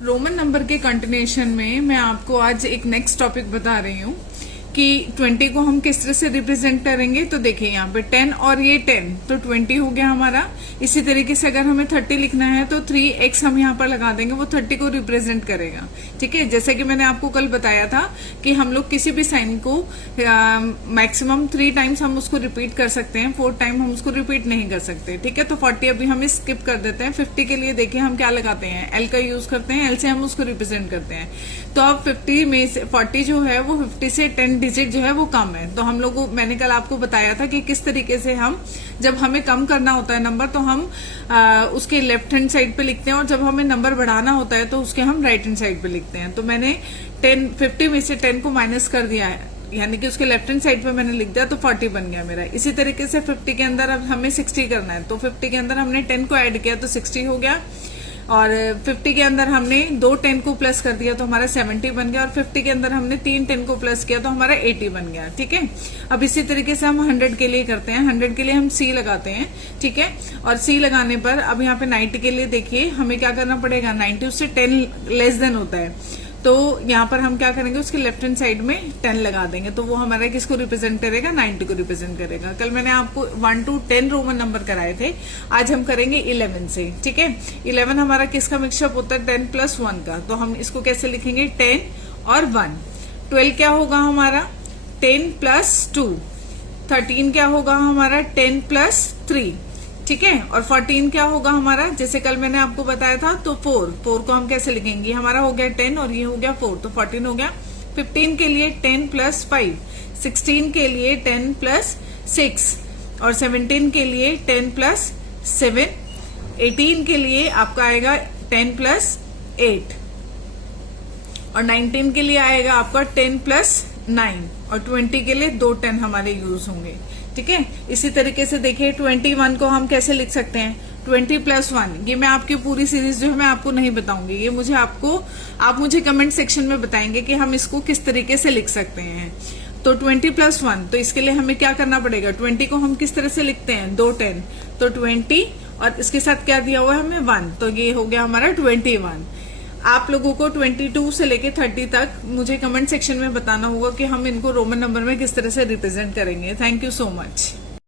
Roman number के continuation में मैं आपको आज एक नेक्स्ट टॉपिक बता रही हूँ कि 20 को हम किस तरह से रिप्रेजेंट करेंगे। तो देखिए यहाँ पे 10 और ये 10 तो 20 हो गया हमारा। इसी तरीके से अगर हमें 30 लिखना है तो 3x हम यहाँ पर लगा देंगे, वो 30 को रिप्रेजेंट करेगा। ठीक है, जैसे कि मैंने आपको कल बताया था कि हम लोग किसी भी साइन को मैक्सिमम 3 टाइम्स हम उसको रिपीट कर सकते हैं, 4 टाइम हम उसको रिपीट नहीं कर सकते। ठीक है, तो 40 अभी हम स्किप कर देते हैं। 50 के लिए देखिए हम क्या लगाते हैं, एल का यूज करते हैं, एल से हम उसको रिप्रेजेंट करते हैं। तो अब 50 में से 40 जो है वो 50 से 10 डिजिट जो है वो कम है। तो हम लोग मैंने कल आपको बताया था कि किस तरीके से हम जब हमें कम करना होता है नंबर तो हम उसके लेफ्ट हैंड साइड पे लिखते हैं, और जब हमें नंबर बढ़ाना होता है तो उसके हम राइट हैंड साइड पे लिखते हैं। तो मैंने 50 में से 10 को माइनस कर दिया है, यानी कि उसके लेफ्ट हैंड साइड पे मैंने लिख दिया, तो 40 बन गया मेरा। इसी तरीके से 50 के अंदर अब हमें 60 करना है, तो 50 के अंदर हमने 10 को ऐड किया तो 60 हो गया, और 50 के अंदर हमने 2 10 को प्लस कर दिया तो हमारा 70 बन गया, और 50 के अंदर हमने 3 10 को प्लस किया तो हमारा 80 बन गया। ठीक है, अब इसी तरीके से हम 100 के लिए करते हैं। 100 के लिए हम C लगाते हैं। ठीक है, और C लगाने पर अब यहाँ पे 90 के लिए देखिए हमें क्या करना पड़ेगा, 90 उससे 10 लेस देन होता है, तो यहाँ पर हम क्या करेंगे, उसके लेफ्ट हैंड साइड में 10 लगा देंगे, तो वो हमारा किसको रिप्रेजेंट करेगा, 90 को रिप्रेजेंट करेगा। कल मैंने आपको 1 to 10 रोमन नंबर कराए थे, आज हम करेंगे 11 से। ठीक है, 11 हमारा किसका मिक्सअप होता है, 10 + 1 का। तो हम इसको कैसे लिखेंगे, 10 और 1। 12 क्या होगा हमारा, 10 + 2। 13 क्या होगा हमारा, 10 + 3। ठीक है, और 14 क्या होगा हमारा, जैसे कल मैंने आपको बताया था, तो 4 को हम कैसे लिखेंगे, हमारा हो गया 10 और ये हो गया 4, तो 14 हो गया। 15 के लिए 10 + 5, 16 के लिए 10 + 6, और 17 के लिए 10 + 7, 18 के लिए आपका आएगा 10 + 8, और 19 के लिए आएगा आपका 10 + 9, और 20 के लिए 2 10 हमारे यूज होंगे। ठीक है, इसी तरीके से देखिए 21 को हम कैसे लिख सकते हैं, 20 + 1। ये मैं आपकी पूरी सीरीज जो है मैं आपको नहीं बताऊंगी, ये आप मुझे कमेंट सेक्शन में बताएंगे कि हम इसको किस तरीके से लिख सकते हैं। तो 20 + 1, तो इसके लिए हमें क्या करना पड़ेगा, 20 को हम किस तरह से लिखते हैं, 2 10, तो 20 और इसके साथ क्या दिया हुआ है हमें 1, तो ये हो गया हमारा 21। आप लोगों को 22 से लेके 30 तक मुझे कमेंट सेक्शन में बताना होगा कि हम इनको रोमन नंबर में किस तरह से रिप्रेजेंट करेंगे। Thank you so much.